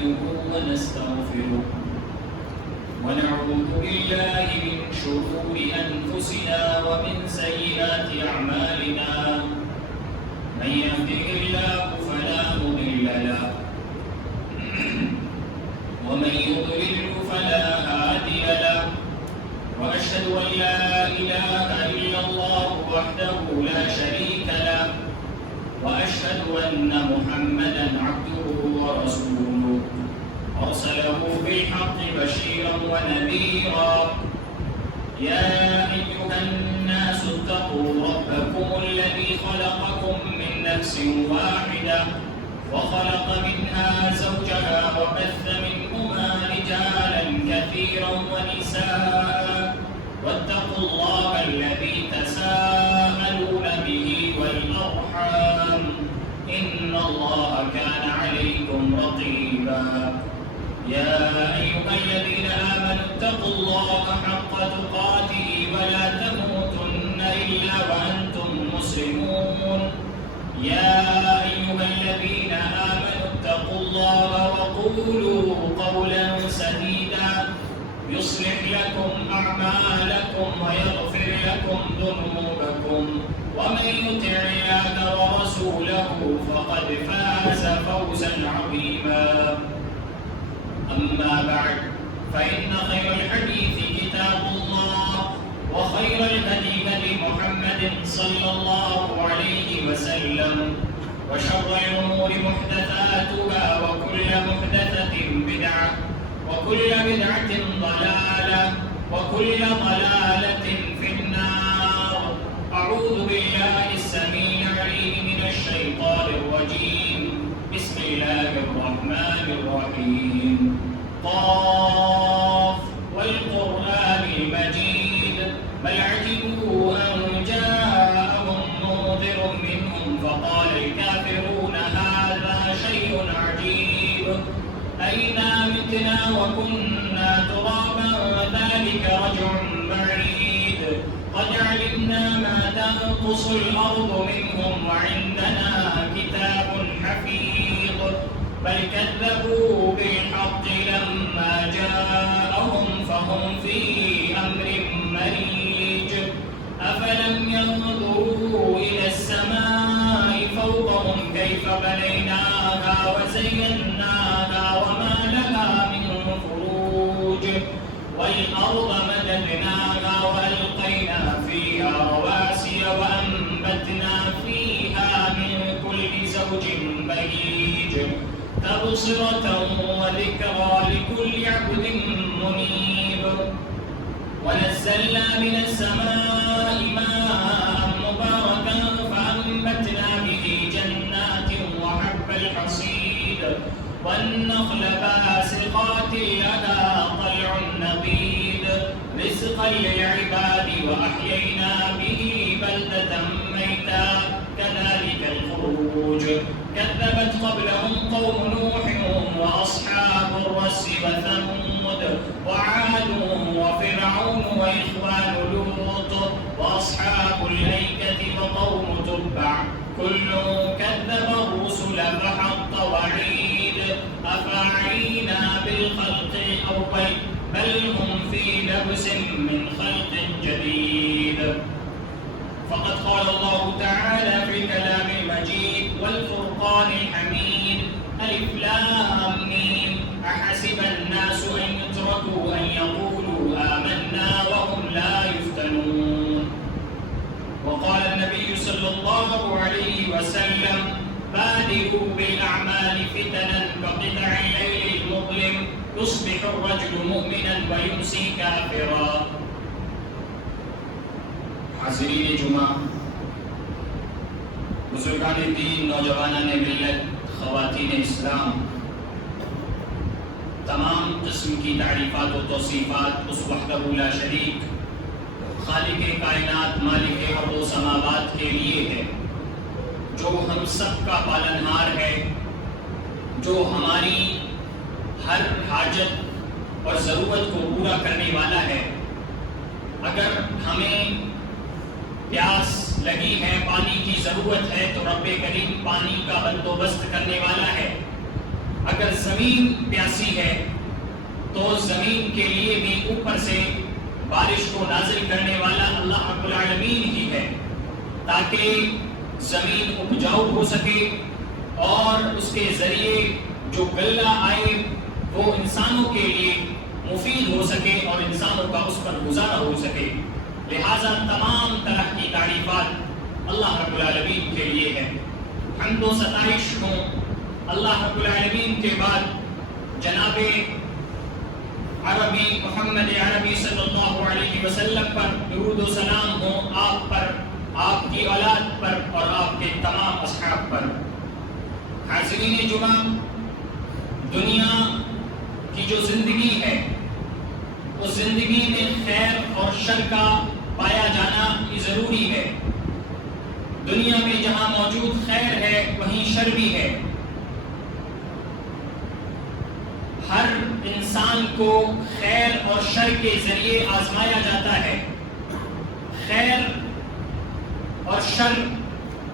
نستعينه ونستغفره ونعوذ بالله من شرور أنفسنا ومن سيئات أعمالنا من يهده الله فلا مضل له ومن يضلل فلا هادي له وأشهد أن لا إله إلا الله وحده لا شريك له وأشهد أن محمدا عبده ورسوله أرسله بالحق بشيرا ونذيرا يا أيها الناس اتقوا ربكم الذي خلقكم من نفس واحدة وخلق منها زوجها وبث منهما رجالا كثيرا ونساء واتقوا الله الذي تساءلون به والأرحام إن الله كان عليكم رقيبا يا أيها الذين آمنوا اتقوا الله حق تقاته ولا تموتن إلا وأنتم مسلمون يا أيها الذين آمنوا اتقوا الله وقولوا قولا سديدا يصلح لكم أعمالكم ويغفر لكم ذنوبكم ومن يطع الله ورسوله فقد فاز فوزا عظيما أما بعد فإن خير الحديث كتاب الله وخير الهدي هدي محمد صلى الله عليه وسلم وشر الأمور محدثاتها وكل محدثة بدعة وكل بدعة ضلالة وكل ضلالة في النار أعوذ بالله السميع العليم من الشيطان الرجيم بسم الله الرحمن الرحيم قاف والقرآن المجيد بل عجبوا أن جاءهم منذر منهم فقال الكافرون هذا شيء عجيب أئذا متنا وكنا ترابا ذلك رجع بعيد قد علمنا ما تنقص الأرض منهم وعندنا كتاب حفيظ بل كذبوا بالحق لما جاءهم فهم في أمر مريج أفلم ينظروا إلى السماء فوقهم كيف بنيناها وزيناها وما لها من فروج والأرض مددناها وألقينا فيها رواسي وأنبتنا فيها من كل زوج بهيج تبصرة وذكرى لكل عبد منيب ونزلنا من السماء ماء مباركا فأنبتنا به جنات وحب الحصيد والنخل باسقات لها طلع نضيد رزقا للعباد وأحيينا به بلدة ميتا كذلك الخروج كذبت قبلهم قوم نوح وأصحاب الرس وثمود وعاد وفرعون وإخوان لوط وأصحاب الأيكة وقوم تبع كل كذب الرسل فحق وعيد أفعينا بالخلق الأول بل هم في لبس من خلق جديد فقد قال الله تعالى في الكلام المجيد والفرقان الحميد ألف لام ميم أحسب الناس أن يتركوا أن يقولوا آمنا وهم لا يفتنون وقال النبي صلى الله عليه وسلم بادروا بالأعمال فتنا كقطع الليل المظلم يصبح الرجل مؤمنا ويمسي كافرا حاضرین جمعہ بزرگان دین نوجوانان ملت خواتین اسلام تمام قسم کی تعریفات و توصیفات اس وحدہ لا شریک خالق کائنات مالک ارض و سماوات کے لیے ہے جو ہم سب کا پالنہار ہے جو ہماری ہر حاجت اور ضرورت کو پورا کرنے والا ہے اگر ہمیں پیاس لگی ہے پانی کی ضرورت ہے تو رب کریم پانی کا بندوبست کرنے والا ہے اگر زمین زمین پیاسی ہے تو زمین کے لیے بھی اوپر سے بارش کو نازل کرنے والا اللہ رب العالمین ہی ہے، تاکہ زمین اپجاؤ ہو سکے اور اس کے ذریعے جو غلہ آئے وہ انسانوں کے لیے مفید ہو سکے اور انسانوں کا اس پر گزارا ہو سکے۔ لہٰذا تمام طرح کی تعریفات اللہ رب العالمین کے لیے ہے۔ حمد و ستائش ہوں اللہ رب العالمین کے بعد جناب عربی محمد عربی صلی اللہ علیہ وسلم پر درود و سلام ہوں، آپ پر، آپ کی اولاد پر اور آپ کے تمام اصحاب پر۔ حاضرین جمعہ، دنیا کی جو زندگی ہے اس زندگی میں خیر اور شر کا پایا جانا یہ ضروری ہے۔ دنیا میں جہاں موجود خیر ہے وہیں شر بھی ہے۔ ہر انسان کو خیر اور شر کے ذریعے آزمایا جاتا ہے۔ خیر اور شر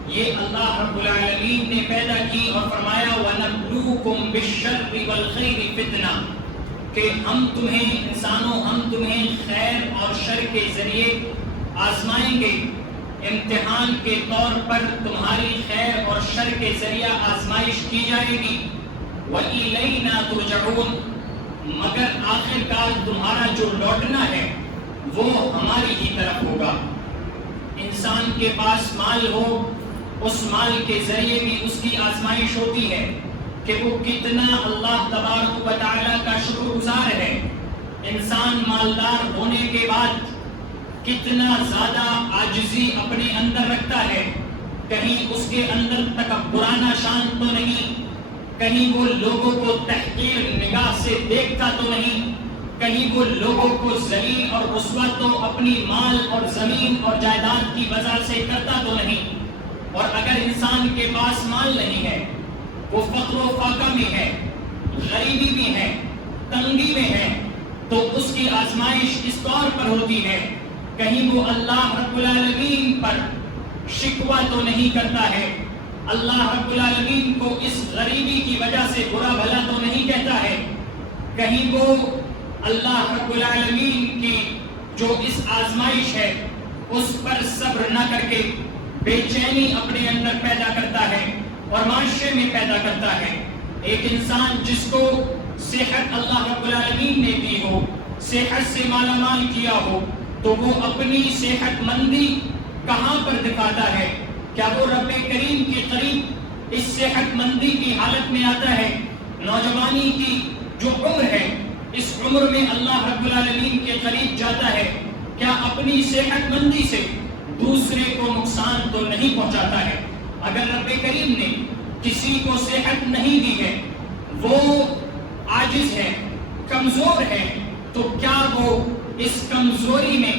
یہ اللہ رب العالمین نے پیدا کی اور فرمایا وَنَبْلُوكُمْ بِالشَّرِّ وَالْخَيْرِ فِتْنَةً، کہ ہم تمہیں انسانوں، ہم تمہیں خیر اور شر کے ذریعے آزمائیں گے، امتحان کے طور پر تمہاری خیر اور شر کے ذریعہ آزمائش کی جائے گی۔ وَإِلَيْنَا تُرْجَعُونَ، مگر آخر کار تمہارا جو لوٹنا ہے وہ ہماری ہی طرف ہوگا۔ انسان کے پاس مال ہو، اس مال کے ذریعے بھی اس کی آزمائش ہوتی ہے کہ وہ کتنا اللہ تبارک و تعالیٰ کا شکر گزار ہے۔ انسان مالدار ہونے کے بعد کتنا زیادہ عاجزی اپنے اندر رکھتا ہے، کہیں اس کے اندر تکبرانہ شان تو نہیں، کہیں وہ لوگوں کو تحقیر نگاہ سے دیکھتا تو نہیں، کہیں وہ لوگوں کو ذلیل اور رسوا تو اپنی مال اور زمین اور جائیداد کی وجہ سے کرتا تو نہیں۔ اور اگر انسان کے پاس مال نہیں ہے، وہ فقر و فاقہ میں ہے، غریبی میں ہے، تنگی میں ہے، تو اس کی آزمائش اس طور پر ہوتی ہے کہیں وہ اللہ رب العالمین پر شکوہ تو نہیں کرتا ہے، اللہ رب العالمین کو اس غریبی کی وجہ سے برا بھلا تو نہیں کہتا ہے، کہیں وہ اللہ رب العالمین کی جو اس آزمائش ہے اس پر صبر نہ کر کے بے چینی اپنے اندر پیدا کرتا ہے اور معاشرے میں پیدا کرتا ہے۔ ایک انسان جس کو صحت اللہ رب العالمین نے دی ہو، صحت سے مالا مال کیا ہو، تو وہ اپنی صحت مندی کہاں پر دکھاتا ہے؟ کیا وہ رب کریم کے قریب اس صحت مندی کی حالت میں آتا ہے؟ نوجوانی کی جو عمر ہے اس عمر میں اللہ رب العالمین کے قریب جاتا ہے، کیا اپنی صحت مندی سے دوسرے کو نقصان تو نہیں پہنچاتا ہے؟ اگر رب کریم نے کسی کو صحت نہیں دی ہے، وہ عاجز ہے، کمزور ہے، تو کیا وہ اس کمزوری میں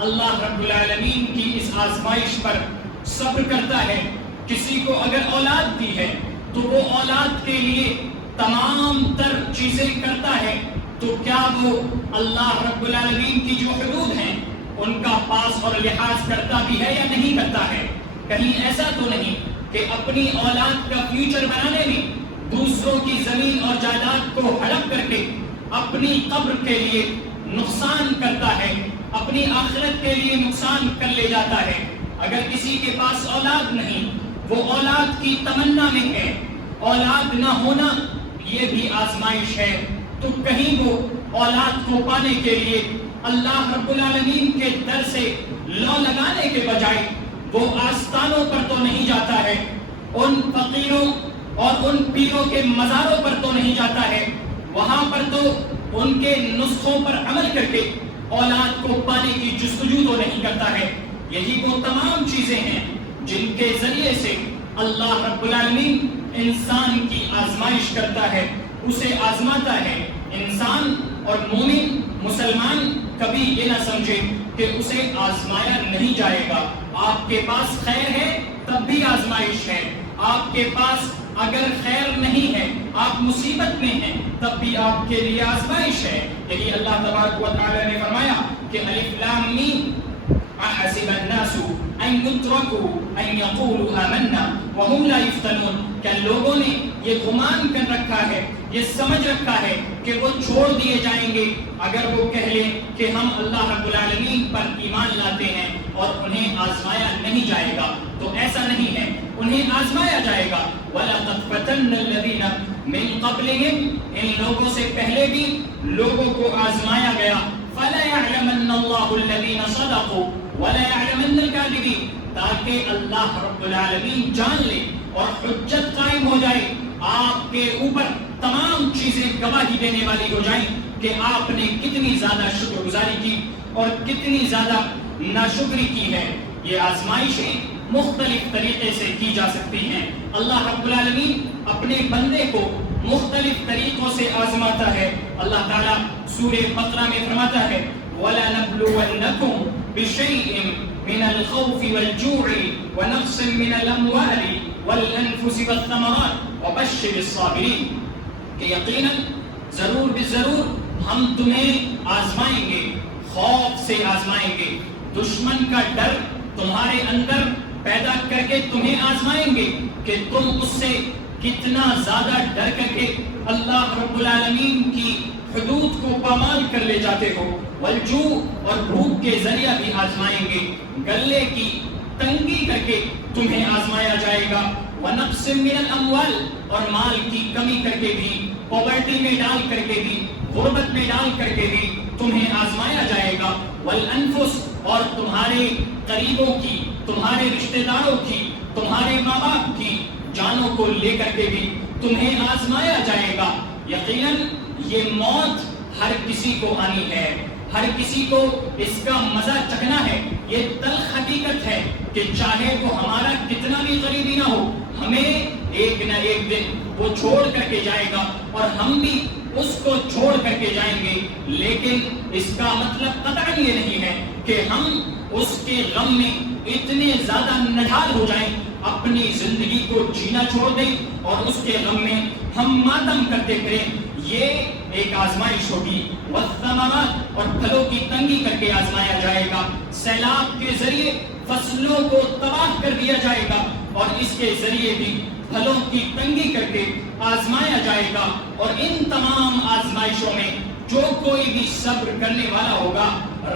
اللہ رب العالمین کی اس آزمائش پر صبر کرتا ہے؟ کسی کو اگر اولاد دی ہے تو وہ اولاد کے لیے تمام تر چیزیں کرتا ہے، تو کیا وہ اللہ رب العالمین کی جو حدود ہیں ان کا پاس اور لحاظ کرتا بھی ہے یا نہیں کرتا ہے؟ کہیں ایسا تو نہیں کہ اپنی اولاد کا فیوچر بنانے میں دوسروں کی زمین اور جائیداد کو ہڑپ کر کے اپنی قبر کے لیے نقصان کرتا ہے، اپنی آخرت کے لیے نقصان کر لے جاتا ہے؟ اگر کسی کے پاس اولاد نہیں، وہ اولاد کی تمنا میں ہے، اولاد نہ ہونا یہ بھی آزمائش ہے، تو کہیں وہ اولاد کو پانے کے لیے اللہ رب العالمین کے در سے لو لگانے کے بجائے وہ آستانوں پر تو نہیں جاتا ہے، ان فقیروں اور ان پیروں کے مزاروں پر تو نہیں جاتا ہے، وہاں پر تو ان کے نسخوں پر عمل کر کے اولاد کو پانے کی جستجو تو نہیں کرتا ہے۔ یہی وہ تمام چیزیں ہیں جن کے ذریعے سے اللہ رب العالمین انسان کی آزمائش کرتا ہے، اسے آزماتا ہے۔ انسان اور مومن مسلمان کبھی یہ نہ سمجھے کہ اسے آزمایا نہیں جائے گا۔ آپ کے پاس خیر ہے تب بھی آزمائش ہے، آپ کے پاس اگر خیر نہیں ہے، آپ مصیبت میں ہیں، تب بھی آپ کے لیے آزمائش ہے۔ یہی اللہ تبارک و تعالی نے فرمایا کہ الف لام میم احسب الناس ان يتركوا ان یقولوا آمنا وهم لا یفتنون، کیا لوگوں نے یہ گمان کر رکھا ہے، یہ سمجھ رکھا ہے کہ وہ چھوڑ دیے جائیں گے اگر وہ کہہ لیں کہ ہم اللہ رب العالمین پر ایمان لاتے ہیں اور انہیں آزمایا نہیں جائے گا؟ تو ایسا نہیں ہے، انہیں آزمایا جائے گا۔ وَلَتَفْتَنَّ الَّذِينَ مِن قَبْلِهِمْ، ان لوگوں سے پہلے بھی لوگوں کو آزمایا گیا۔ فَلَيَعْلَمَنَّ اللَّهُ الَّذِينَ صَدَقُوا وَلَيَعْلَمَنَّ الْكَاذِبِينَ، تاکہ اللہ رب العالمین جان لے اور حجت قائم ہو جائے، آپ کے اوپر تمام چیزیں گواہی دینے والی ہو جائیں کہ آپ نے کتنی زیادہ شکر گزاری کی اور کتنی زیادہ ناشکری کی ہے۔ یہ آزمائشیں مختلف طریقے سے کی جا سکتی ہیں۔ اللہ رب العالمین اپنے بندے کو مختلف طریقوں سے آزماتا ہے۔ اللہ تعالیٰ سورہ بقرہ میں فرماتا ہے وَلَنَبْلُوَنَّكُمْ بِشَيْءٍ مِنَ الْخَوْفِ وَالْجُوعِ وَنَقْصٍ مِنَ الْأَمْوَالِ وَالْأَنفُسِ وَالثَّمَرَاتِ وَبَشِّرِ الصَّابِرِينَ، کہ یقیناً ضرور بضرور ہم تمہیں آزمائیں گے، خوف سے آزمائیں گے، دشمن کا ڈر تمہارے اندر پیدا کر کے تمہیں آزمائیں گے کہ تم اس سے کتنا زیادہ ڈر کر کے اللہ رب العالمین کی حدود کو پامال کر لے جاتے ہو۔ والجوع، اور بھوک کے ذریعہ بھی آزمائیں گے، گلے کی تنگی کر کے تمہیں آزمایا جائے گا۔ وَنَقْصٍ مِّنَ الْأَمْوَالِ، اور مال کی کمی کر کے بھی، پاورٹی میں ڈال کر کے بھی، غربت میں ڈال کر کے بھی تمہیں آزمایا جائے گا۔ وَالْأَنفُسِ، اور تمہارے قریبوں کی، تمہارے رشتہ داروں کی، تمہارے ماں باپ کی جانوں کو لے کر کے بھی تمہیں آزمایا جائے گا۔ یقیناً یہ موت ہر کسی کو آنی ہے، ہر کسی کو اس کا مزہ چکھنا ہے۔ یہ تلخ حقیقت ہے کہ چاہے وہ ہمارا کتنا بھی قریبی نہ ہو، ہمیں ایک نہ ایک دن وہ چھوڑ کر کے جائے گا اور ہم بھی اس کو چھوڑ کر کے جائیں گے۔ لیکن اس کا مطلب قطعاً یہ نہیں ہے کہ ہم اس کے غم میں اتنے زیادہ نڈھال ہو جائیں، اپنی زندگی کو جینا چھوڑ دیں اور اس کے غم میں ہم ماتم کرتے پھریں۔ یہ ایک آزمائش ہوگی۔ والثمرات، اور پھلوں کی تنگی کر کے آزمایا جائے گا۔ سیلاب کے ذریعے فصلوں کو تباہ کر دیا جائے گا اور اس کے ذریعے بھی پھلوں کی تنگی کر کے آزمایا جائے گا۔ اور ان تمام آزمائشوں میں جو کوئی بھی صبر کرنے والا ہوگا،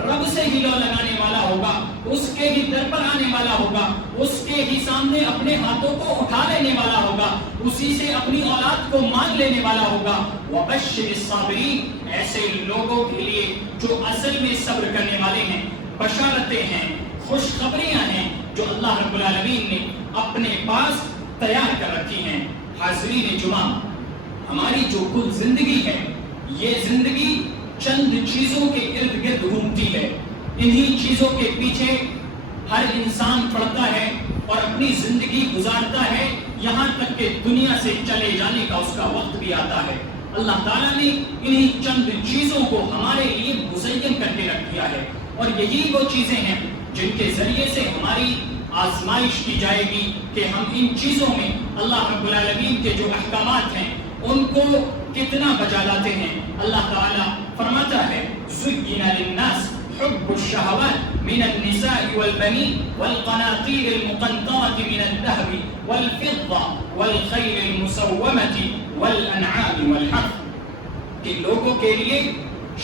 رب سے ہی لو لگانے والا ہوگا، اس کے ہی در پر آنے والا ہوگا، اس کے ہی سامنے اپنے ہاتھوں کو اٹھا لینے والا ہوگا، اسی سے اپنی اولاد کو مانگ لینے والا ہوگا۔ وَبَشِّرِ الصَّابِرِينَ، ایسے لوگوں کے لیے جو اصل میں صبر کرنے والے ہیں، بشارتیں ہیں، خوشخبریاں ہیں جو اللہ رب العالمین نے اپنے پاس تیار کر رکھی ہیں۔ حاضرین جمعہ، ہماری جو کل زندگی ہے، یہ زندگی چند چیزوں کے ارد گرد گھومتی ہے۔ انہی چیزوں کے پیچھے ہر انسان پڑتا ہے اور اپنی زندگی گزارتا ہے، یہاں تک کہ دنیا سے چلے جانے کا اس کا وقت بھی آتا ہے۔ اللہ تعالیٰ نے انہی چند چیزوں کو ہمارے لیے مزین کر کے رکھ دیا ہے، اور یہی وہ چیزیں ہیں جن کے ذریعے سے ہماری آزمائش کی جائے گی کہ ہم ان چیزوں میں اللہ رب العالمین کے جو احکامات ہیں ان کو کتنا بجا لاتے ہیں۔ اللہ تعالیٰ فرماتا ہے زُيِّنَ لِلنَّاسِ حُبُّ الشَّهَوَاتِ مِنَ النِّسَاءِ وَالْبَنِينَ وَالْقَنَاطِيرِ الْمُقَنطَرَةِ مِنَ الذَّهَبِ وَالْفِضَّةِ وَالْخَيْلِ الْمُسَوَّمَةِ وَالْأَنْعَامِ وَالْحَرْثِ، کہ لوگوں کے لیے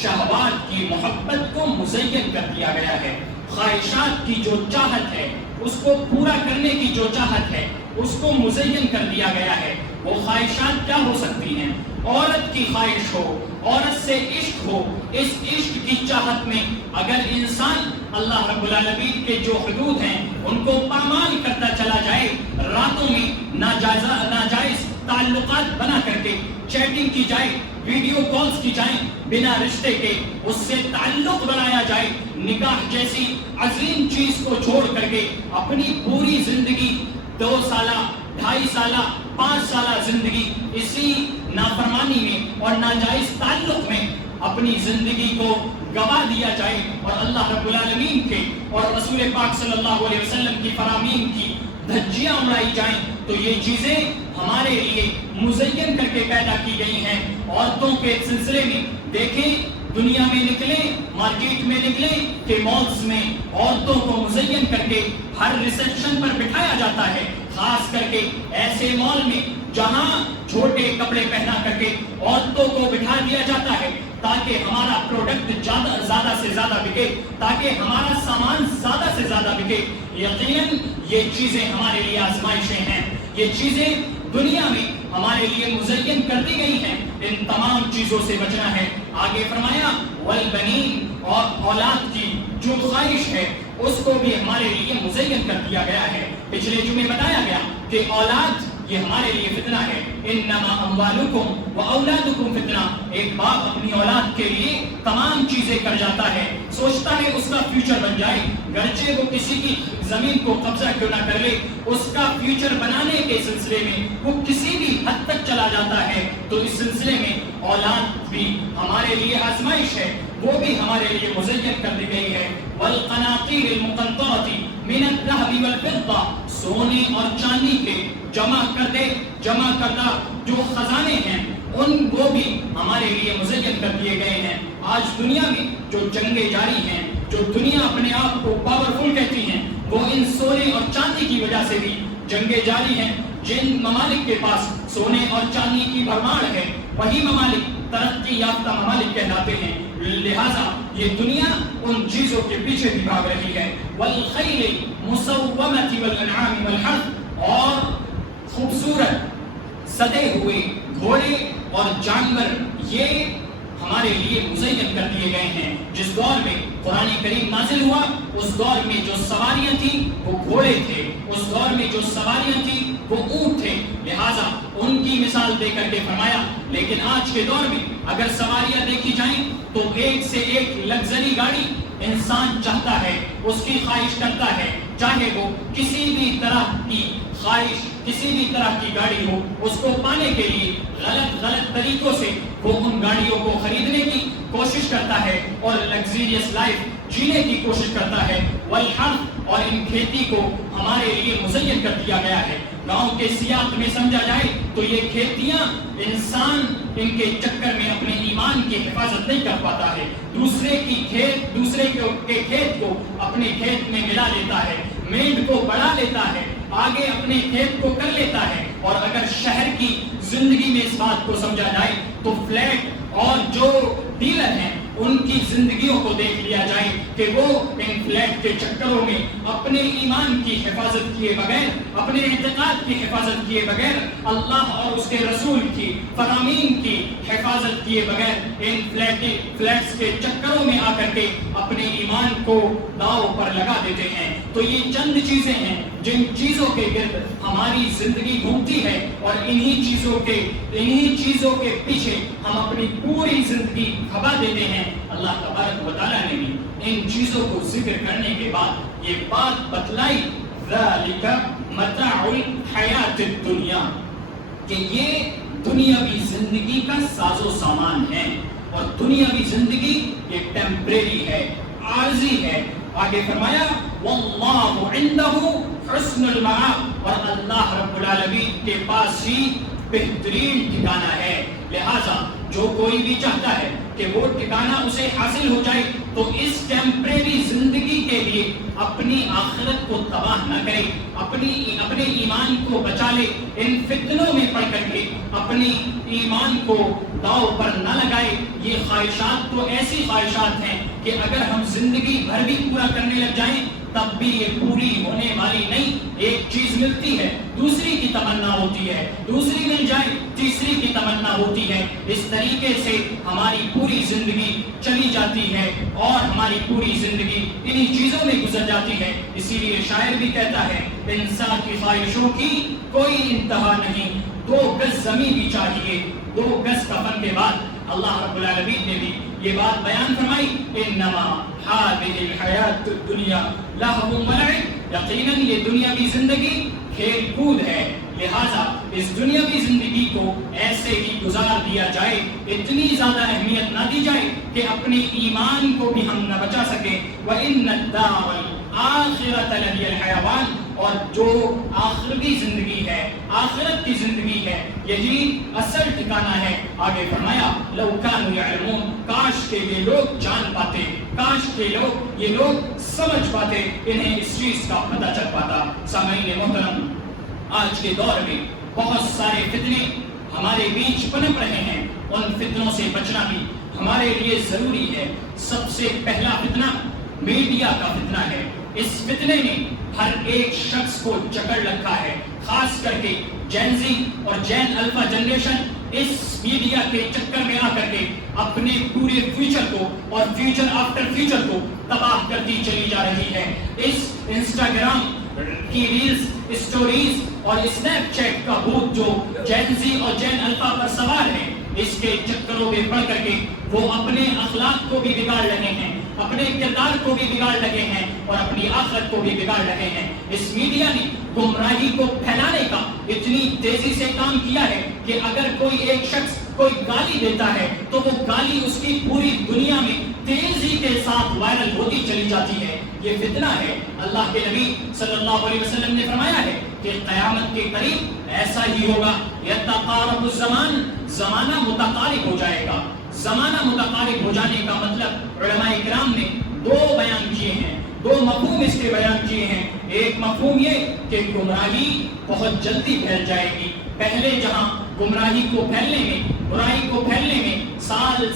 شہوات کی محبت کو مزین کر دیا گیا ہے۔ خواہشات کی جو چاہت ہے، اس کو پورا کرنے کی جو چاہت ہے، اس کو مزین کر دیا گیا ہے۔ وہ خواہشات کیا ہو سکتی ہیں؟ عورت کی خواہش ہو، عورت سے عشق ہو، اس عشق کی چاہت میں اگر انسان اللہ رب العالمین کے جو حدود ہیں ان کو پامال کرتا چلا جائے، راتوں میں ناجائز تعلقات بنا کر کے چیٹنگ کی جائے، ویڈیو کالز کی جائیں، بنا رشتے کے اس سے تعلق بنایا جائے، نکاح جیسی عظیم چیز کو چھوڑ کر کے اپنی پوری زندگی 2 سالہ، 2.5 سالہ، 5 سالہ زندگی اسی نافرمانی میں اور ناجائز تعلق میں اپنی زندگی کو گوا دیا جائے اور اللہ رب العالمین کے اور رسول پاک صلی اللہ علیہ وسلم کی فرامین کی دھجیاں اڑائی جائیں، تو یہ چیزیں ہمارے لیے مزین کر کے پیدا کی گئی ہیں۔ عورتوں کے سلسلے میں دیکھیں، دنیا میں نکلیں، مارکیٹ میں نکلیں کہ مالز میں عورتوں کو مزین کر کے ہر ریسیپشن پر بٹھایا جاتا ہے، خاص کر کے ایسے مال میں جہاں چھوٹے کپڑے پہنا کر کے عورتوں کو بٹھا دیا جاتا ہے تاکہ ہمارا پروڈکٹ زیادہ سے زیادہ بکے، تاکہ ہمارا سامان زیادہ سے زیادہ بکے۔ یقیناً یہ چیزیں ہمارے لیے آزمائشیں ہیں، یہ چیزیں دنیا میں ہمارے لیے مزین کر دی گئی ہیں، ان تمام چیزوں سے بچنا ہے۔ آگے فرمایا والبنین، اور اولاد کی جو خواہش ہے اس کو بھی ہمارے لیے مزین کر دیا گیا ہے۔ پچھلے جمعے بتایا گیا کہ اولاد یہ ہمارے لیے فتنہ ہے، انما اموالکم و اولادکم فتنہ۔ ایک باپ اپنی اولاد کے لیے تمام چیزیں کر جاتا ہے، سوچتا ہے اس کا فیوچر بن جائے، گرچہ وہ کسی کی زمین کو قبضہ کیوں نہ کر لے، اس کا فیوچر بنانے کے سلسلے میں وہ کسی بھی حد تک چلا جاتا ہے۔ تو اس سلسلے میں اولاد بھی ہمارے لیے آزمائش ہے، وہ بھی ہمارے لیے مزین کر دی گئی ہے۔ والقناطیر المقنطرۃ من الذهب والفضہ، سونے اور چاندی کے جمع کردہ جو خزانے ہیں ان کو بھی ہمارے لیے مزین کر دیے گئے ہیں۔ آج دنیا میں جو جنگیں جاری ہیں، جو دنیا اپنے آپ کو پاورفل کہتی ہیں، وہ ان سونے اور چاندی کی وجہ سے بھی جنگیں جاری ہیں۔ جن ممالک کے پاس سونے اور چاندی کی بھرمار ہے وہی ممالک ترقی یافتہ ممالک کہلاتے ہیں، لہٰذا یہ دنیا ان چیزوں کے پیچھے بھی بھاگ رہی ہے۔ والخیل مسومۃ والانعام والحرث، اور خوبصورت سدے ہوئے گھوڑے اور جانور یہ ہمارے لیے مزین کر دیے گئے ہیں۔ جس دور میں قرآن کریم نازل ہوا اس دور میں جو سواریاں تھیں وہ گھوڑے تھے، اس دور میں جو سواریاں تھیں وہ اونٹ تھے، لہٰذا ان کی مثال دے کر کے فرمایا لیکن آج کے دور میں اگر سواریاں دیکھی جائیں تو ایک سے ایک لگژری گاڑی انسان چاہتا ہے، اس کی خواہش کرتا ہے، چاہے وہ کسی بھی طرح کی خواہش، کسی بھی طرح کی گاڑی ہو، اس کو پانے کے لیے غلط طریقوں سے وہ ان گاڑیوں کو خریدنے کی کوشش کرتا ہے اور لگزریس لائف جینے کی کوشش کرتا ہے۔ والحرث، اور ان کھیتی کو ہمارے لیے مزین کر دیا گیا ہے۔ گاؤں کے سیاق میں سمجھا جائے تو یہ کھیتیاں انسان ان کے چکر میں اپنے ایمان کی حفاظت نہیں کر پاتا ہے، دوسرے کے کھیت کو اپنے کھیت میں ملا لیتا ہے، مینڈ کو بڑھا لیتا ہے، آگے اپنے کھیت کو کر لیتا ہے۔ اور اگر شہر کی زندگی میں اس بات کو سمجھا جائے تو فلیٹ اور جو ڈیلر ہیں ان کی زندگیوں کو دیکھ لیا جائے کہ وہ ان فلیٹ کے چکروں میں اپنے ایمان کی حفاظت کیے بغیر، اپنے اعتقاد کی حفاظت کیے بغیر، اللہ اور اس کے رسول کی فرامین کی حفاظت کیے بغیر ان فلیٹس کے چکروں میں آ کر کے اپنے ایمان کو داؤ پر لگا دیتے ہیں۔ تو یہ چند چیزیں ہیں جن چیزوں کے گرد ہماری زندگی گھومتی ہے اور انہی چیزوں کے پیچھے ہم اپنی پوری زندگی کھپا دیتے ہیں۔ اللہ تبارک و تعالیٰ نے بھی ان چیزوں کو ذکر کرنے کے بعد یہ بات بتلائی ذالک متاع الحیات الدنیا، کہ یہ دنیاوی زندگی کا ساز و سامان ہے اور دنیاوی زندگی یہ ٹیمپریری ہے، عارضی ہے۔ آگے فرمایا واللہ عندہ حسن المآب، اور اللہ رب العالمین کے پاس ہی بہترین ٹھکانہ ہے، لہٰذا جو کوئی بھی چاہتا ہے کہ وہ ٹھکانہ اسے حاصل ہو جائے تو اس ٹیمپریری زندگی کے لیے اپنی آخرت کو تباہ نہ کرے، اپنے ایمان کو بچا لے، ان فتنوں میں پڑ کر کے اپنی ایمان کو داؤ پر نہ لگائے۔ یہ خواہشات تو ایسی خواہشات ہیں کہ اگر ہم زندگی بھر بھی پورا کرنے لگ جائیں تب بھی یہ پوری ہونے والی نہیں۔ ایک چیز ملتی ہے دوسری کی تمنا ہوتی ہے، دوسری مل جائے تیسری کی تمنا ہوتی ہے، اس طریقے سے ہماری پوری زندگی چلی جاتی ہے اور ہماری پوری زندگی انہی چیزوں میں گزر جاتی ہے۔ اسی لیے شاعر بھی کہتا ہے انسان کی خواہشوں کی کوئی انتہا نہیں، 2 گز زمین بھی چاہیے، 2 گز کفن کے بعد۔ اللہ رب العالمین نے بھی یہ بات بیان فرمائی انما هذه الحیات الدنیا لہو و لعب، یقیناً یہ دنیاوی زندگی کھیل کود ہے، لہٰذا اس دنیاوی زندگی کو ایسے ہی گزار دیا جائے، اتنی زیادہ اہمیت نہ دی جائے کہ اپنے ایمان کو بھی ہم نہ بچا سکیں۔ وَإِنَّ الدَّارَ الْآخِرَةَ لَهِيَ الْحَيَوَانُ، اور جو آخرتی زندگی ہے، آخرت کی زندگی ہے، یہی اصل ٹھکانہ ہے۔ آگے فرمایا لو کانوا یعلمون، کاش کہ یہ لوگ جان پاتے، کاش کہ یہ لوگ سمجھ پاتے، انہیں اس چیز کا پتہ چل پاتا۔ سامعین محترم، آج کے دور میں بہت سارے فتنے ہمارے بیچ پنپ رہے ہیں، ان فتنوں سے بچنا بھی ہمارے لیے ضروری ہے۔ سب سے پہلا فتنہ میڈیا کا فتنہ ہے۔ اس فتنے نے ہر ایک شخص کو جکڑ رکھا ہے، خاص کر کے جین زی اور جین الفا جنریشن اس میڈیا کے چکر میں آ کر کے اپنے پورے فیوچر کو اور فیوچر آفٹر فیوچر کو تباہ کرتی چلی جا رہی ہے۔ اس انسٹاگرام کی ریلز، اسٹوریز اور اسنیپ چیٹ کا بھوت جو جین زی اور جین الفا پر سوار ہے، اس کے چکروں میں پڑ کر کے وہ اپنے اخلاق کو بھی بگاڑ رہے ہیں، اپنے کردار کو بھی بگاڑ رہے ہیں اور اپنی آخرت کو بھی بگاڑ رہے ہیں۔ اس میڈیا نے گمراہی کو پھیلانے کا اتنی تیزی سے کام کیا ہے کہ اگر کوئی ایک شخص کوئی گالی دیتا ہے تو وہ گالی اس کی پوری دنیا میں تیزی کے ساتھ وائرل ہوتی چلی جاتی ہے۔ یہ فتنہ ہے۔ اللہ کے نبی صلی اللہ علیہ وسلم نے فرمایا ہے کہ قیامت کے قریب ایسا ہی ہوگا، یتقارب الزمان، زمانہ متقارب ہو جائے گا۔ زمانہ متقارب ہو جانے کا مطلب علماء کرام نے دو بیان کیے ہیں، دو مفہوم اس کے بیان کیے ہیں۔ ایک مفہوم یہ کہ گمراہی بہت جلدی پھیل جائے گی۔ پہلے جہاں گمراہی کو پھیلنے میں، برائی کو پھیلنے میں سال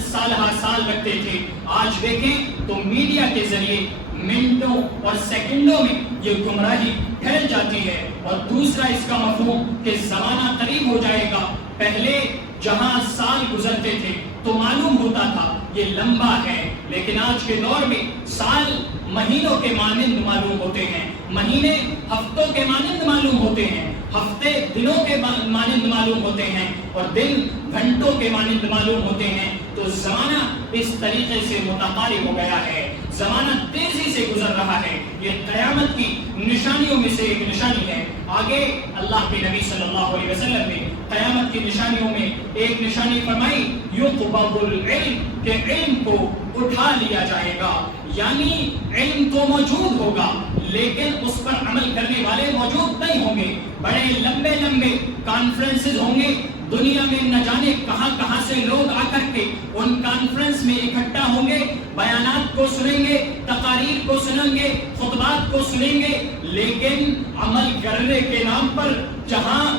لگتے تھے، آج دیکھیں تو میڈیا کے ذریعے منٹوں اور سیکنڈوں میں یہ گمراہی پھیل جاتی ہے۔ اور دوسرا اس کا مفہوم کہ زمانہ قریب ہو جائے گا۔ پہلے جہاں سال گزرتے تھے تو معلوم ہوتا تھا یہ لمبا ہے، لیکن آج کے دور میں سال مہینوں کے مانند معلوم ہوتے ہیں، مہینے ہفتوں کے مانند معلوم ہوتے ہیں، ہفتے دنوں کے مانند معلوم ہوتے ہیں اور دن گھنٹوں کے مانند معلوم ہوتے ہیں۔ تو زمانہ اس طریقے سے متقارب ہو گیا ہے، زمانہ تیزی سے گزر رہا ہے۔ یہ قیامت کی نشانیوں میں سے ایک نشانی ہے۔ آگے اللہ کے نبی صلی اللہ علیہ وسلم نے قیامت کی نشانیوں میں ایک نشانی فرمائی، یقبض العلم، کہ علم کو اٹھا لیا جائے گا۔ یعنی علم تو موجود ہوگا لیکن اس پر عمل کرنے والے موجود نہیں ہوں گے۔ بڑے لمبے لمبے کانفرنسز ہوں گے، دنیا میں نہ جانے کہاں کہاں سے لوگ آ کر کے ان کانفرنس میں اکٹھا ہوں گے، بیانات کو سنیں گے، تقاریر کو سنیں گے، خطبات کو سنیں گے، لیکن عمل کرنے کے نام پر جہاں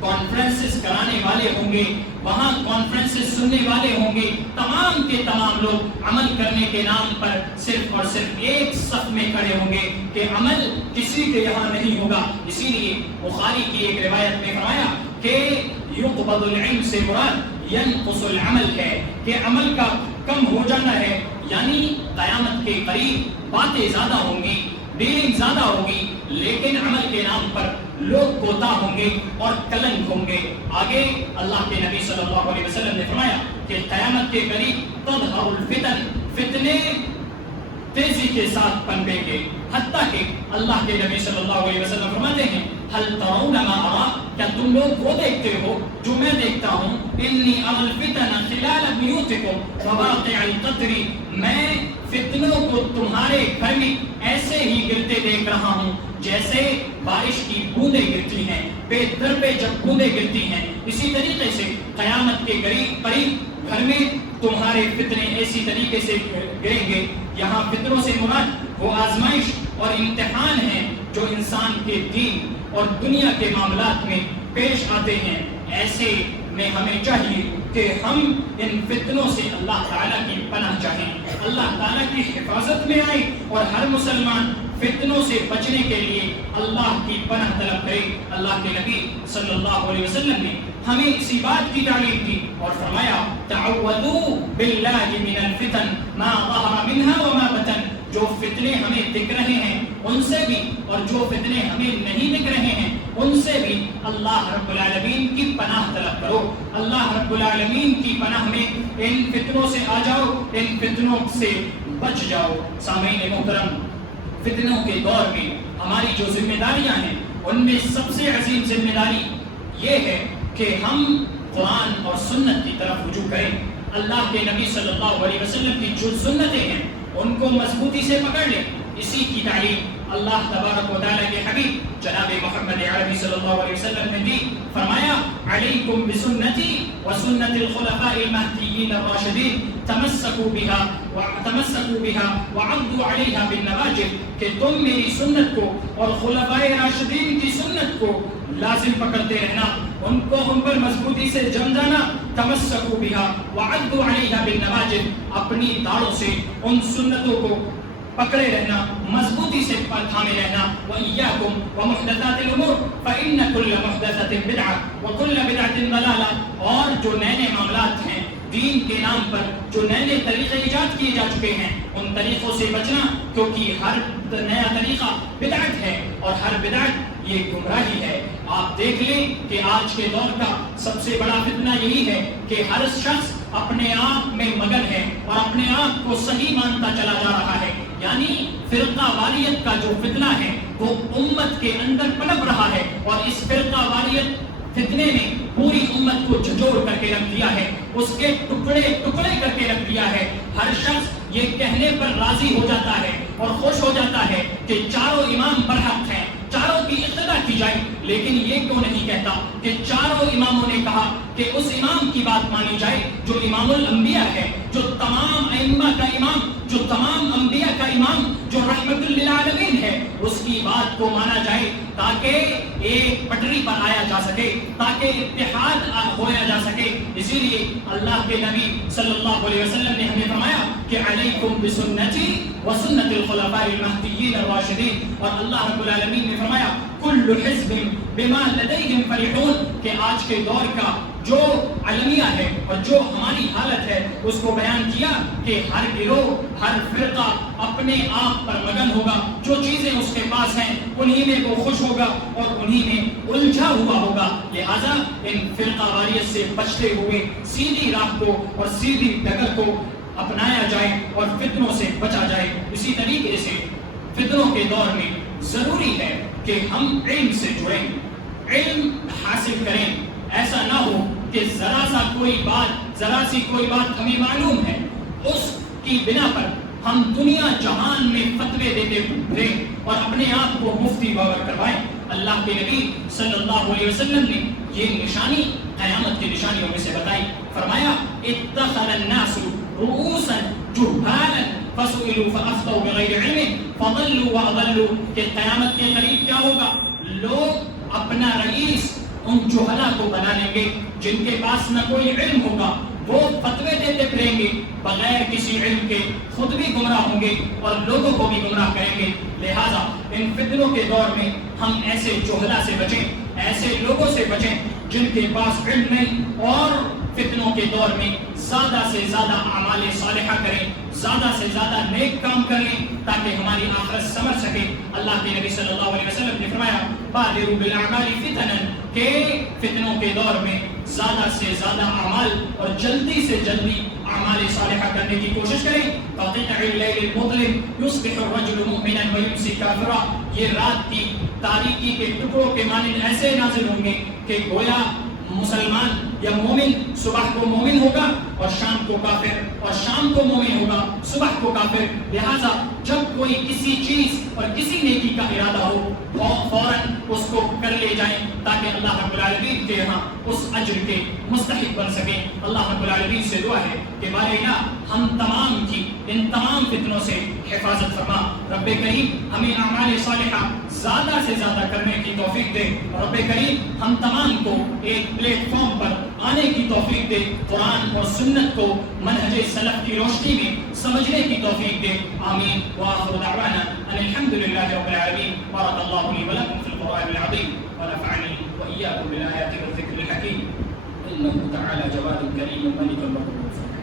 کانفرنسز کرانے والے ہوں گے، وہاں کانفرنسز سننے والے ہوں گے، تمام کے تمام لوگ عمل کرنے کے نام پر صرف اور صرف ایک صف میں کھڑے ہوں گے کہ عمل کسی کے یہاں نہیں ہوگا۔ اسی لیے بخاری کی ایک روایت میں فرمایا کہ یقبض العلم سے مراد ینقص العمل ہے، کہ عمل کا کم ہو جانا ہے۔ یعنی قیامت کے قریب باتیں زیادہ ہوں گی، ڈیلنگ زیادہ ہوگی، لیکن عمل کے نام پر لوگ کوتاہ ہوں گے اور کلنک ہوں گے۔ آگے اللہ کے نبی صلی اللہ علیہ وسلم نے فرمایا کہ قیامت کے قریب تظہر الفتن، فتنے تیزی کے ساتھ پنپیں گے، حتیٰ کہ اللہ کے نبی صلی اللہ علیہ وسلم فرماتے ہیں هل ترون ما ارى، کیا تم لوگ وہ دیکھتے ہو جو میں دیکھتا ہوں؟ انی ارى الفتن خلال بیوتکم وواقع القطر، میں فتنوں کو تمہارے گھر میں ایسے ہی گرتے دیکھ رہا ہوں جیسے بارش کی بوندیں گرتی ہیں، بے در پہ جب بوندیں گرتی ہیں، اسی طریقے سے قیامت کے قریب گھر میں تمہارے فتنے ایسی طریقے سے گریں گے۔ یہاں فتنوں سے مراد وہ آزمائش اور امتحان ہیں جو انسان کے دین اور دنیا کے معاملات میں پیش آتے ہیں۔ ایسے میں ہمیں چاہیے کہ ہم ان فتنوں سے اللہ تعالیٰ کی پناہ چاہیں، اللہ تعالیٰ کی حفاظت میں آئیں اور ہر مسلمان فتنوں سے بچنے کے لیے اللہ کی پناہ طلب کرے۔ اللہ کے نبی صلی اللہ علیہ وسلم نے ہمیں اسی بات کی تعلیم دی اور فرمایا تعوذوا باللہ من الفتن ما ظہر منها وما بطن، جو فتنے ہمیں دکھ رہے ہیں ان سے بھی اور جو فتنے ہمیں نہیں دکھ رہے ہیں ان سے بھی اللہ رب العالمین کی پناہ طلب کرو۔ اللہ رب العالمین کی پناہ میں ان فتنوں سے آ جاؤ، ان فتنوں سے بچ جاؤ۔ سامعین محترم، فتنوں کے دور میں ہماری جو ذمہ داریاں ہیں ان میں سب سے عظیم ذمہ داری یہ ہے کہ ہم قرآن اور سنت کی طرف رجوع کریں۔ اللہ کے نبی صلی اللہ علیہ وسلم کی جو سنتیں ہیں ان کو مضبوطی سے پکڑ لیں۔ اسی کی تعلیم اللہ تبارک و تعالیٰ کے حبیب جناب محمد عربی صلی اللہ علیہ وسلم نے دی، فرمایا علیکم بسنتی وسنت الخلفاء المہدیین الراشدین تمسکوا بها وعضوا علیہا بالنواجذ، کہ تم میری سنت کو اور خلفاء راشدین کی سنت کو لازم پکڑتے رہنا، ان پر مضبوطی سے جم جانا، تمسکوا بها وعضوا علیہا بالنواجذ، اپنی داڑھوں سے ان سنتوں کو پکڑے رہنا، مضبوطی سے تھامے رہنا، وَإِيَّاكُمْ وَمُحْدَثَاتِ الْأُمُورِ فَإِنَّ كُلَّ مُحْدَثَةٍ بِدْعَةٍ وَكُلَّ بِدْعَةٍ ضَلَالَةٍ، اور جو نئے معاملات ہیں دین کے نام پر، جو نئے طریقے ایجاد کیے جا چکے ہیں، ان طریقوں سے بچنا، کیونکہ ہر نیا طریقہ بدعت ہے اور ہر بدعت یہ گمراہی ہے۔ آپ دیکھ لیں کہ آج کے دور کا سب سے بڑا فتنہ یہی ہے کہ ہر شخص اپنے آپ میں مگن ہے اور اپنے آپ کو صحیح مانتا چلا جا رہا ہے، یعنی فرقہ واریت کا جو فتنہ ہے وہ امت کے اندر پنپ رہا ہے، اور اس فرقہ واریت فتنے نے پوری امت کو جھنجھوڑ کر کے رکھ دیا ہے، اس کے ٹکڑے ٹکڑے کر کے رکھ دیا ہے۔ ہر شخص یہ کہنے پر راضی ہو جاتا ہے اور خوش ہو جاتا ہے کہ چاروں امام برحق ہیں، چاروں کی اقتدا کی جائے، لیکن یہ کیوں نہیں کہتا کہ چاروں اماموں نے کہا کہ اس امام کی بات مانی جائے جو امام الانبیاء ہے، جو تمام ائمہ کا امام، جو تمام انبیاء کا امام، جو رحمت للعالمین ہے، اس کی بات کو مانا جائے تاکہ ایک پٹری پر آیا جا سکے، تاکہ اتحاد ہویا جا سکے۔ اسی لیے اللہ کے نبی صلی اللہ علیہ وسلم نے ہمیں فرمایا کہ علیکم بسنتی وسنت الخلفاء المہدیین الراشدین، اور اللہ رب العالمین نے فرمایا کل حزب بما لدیہم فرحون، کہ آج کے دور کا جو علمیہ ہے اور جو ہماری حالت ہے اس کو بیان کیا کہ ہر گروہ، ہر فرقہ اپنے آپ پر مگن ہوگا، جو چیزیں اس کے پاس ہیں انہی میں وہ خوش ہوگا اور انہی میں الجھا ہوا ہوگا، لہٰذا ان فرقہ واریت سے بچتے ہوئے سیدھی راہ کو اور سیدھی ڈگر کو اپنایا جائے اور فتنوں سے بچا جائے۔ اسی طریقے سے فتنوں کے دور میں ضروری ہے کہ ہم علم سے جڑیں، علم حاصل کریں، ایسا نہ ہو کہ ذرا سی کوئی بات ہمیں معلوم ہے، اس کی بنا پر ہم دنیا جہان میں فتوے دیتے پھریں اور اپنے آپ کو مفتی باور کروائیں۔ اللہ کے نبی صلی اللہ علیہ وسلم نے یہ نشانی قیامت کی نشانیوں میں سے بتائی، فرمایا اتخذ الناس رؤوسا جهالا فسئلوا فافتوا بغیر علم فضلوا واضلوا، کہ قیامت کے قریب کیا ہوگا، لوگ اپنا رئیس ان جہلا کو بنا لیں گے جن کے پاس نہ کوئی علم ہوگا، وہ فتوے دیتے پھریں گے بغیر کسی علم کے، خود بھی گمراہ ہوں گے اور لوگوں کو بھی گمراہ کریں گے۔ لہٰذا ان فتنوں کے دور میں ہم ایسے جہلا سے بچیں، ایسے لوگوں سے بچیں جن کے پاس علم نہیں، اور فتنوں کے دور میں زیادہ سے زیادہ اعمال صالحہ کریں، زیادہ سے زیادہ نیک کام کریں تاکہ ہماری آخرت سمر سکے۔ اللہ کے نبی صلی اللہ علیہ وسلم نے فرمایا بادروا بالاعمال فتنا، کہ فتنوں کے دور میں زیادہ سے زیادہ اعمال اور جلدی سے جلدی اعمال صالحہ کرنے کی کوشش کریں۔ قطع اللیل المظلم یصبح الرجل مؤمنا ویمسی کافرا، یہ رات کی تاریکی کے ٹکڑوں کے مانند ایسے نازل ہوں گے کہ گویا مسلمان یا مومن صبح کو مومن ہوگا اور شام کو کافر، اور شام کو مومن ہوگا صبح کو کافر۔ لہٰذا جب کوئی کسی چیز اور کسی نیکی کا ارادہ ہو فوراً اس کو کر لے جائیں تاکہ اللہ رب العالمین کے یہاں اس اجر کے مستحق بن سکیں۔ اللہ رب العالمین سے دعا ہے کہ بارے الہ ہم تمام کی ان تمام فتنوں سے حفاظت فرما۔ رب کریم ہمیں اعمال صالحہ زیادہ سے زیادہ کرنے کی توفیق دے، رب کریم ہم تمام کو ایک پلیٹ فارم پر آنے کی توفیق دے، قرآن اور سنت کو منہج سلف کی روشنی میں سمجھنے کی توفیق دے، آمین۔ وآخر دعوانا ان الحمد للہ رب العالمین۔ بارک اللہ لی ولکم فی القرآن العظیم ونفعنی وإیاکم بالآیات والذکر الحکیم، انہ تعالی جواد کریم ملک الرحیم۔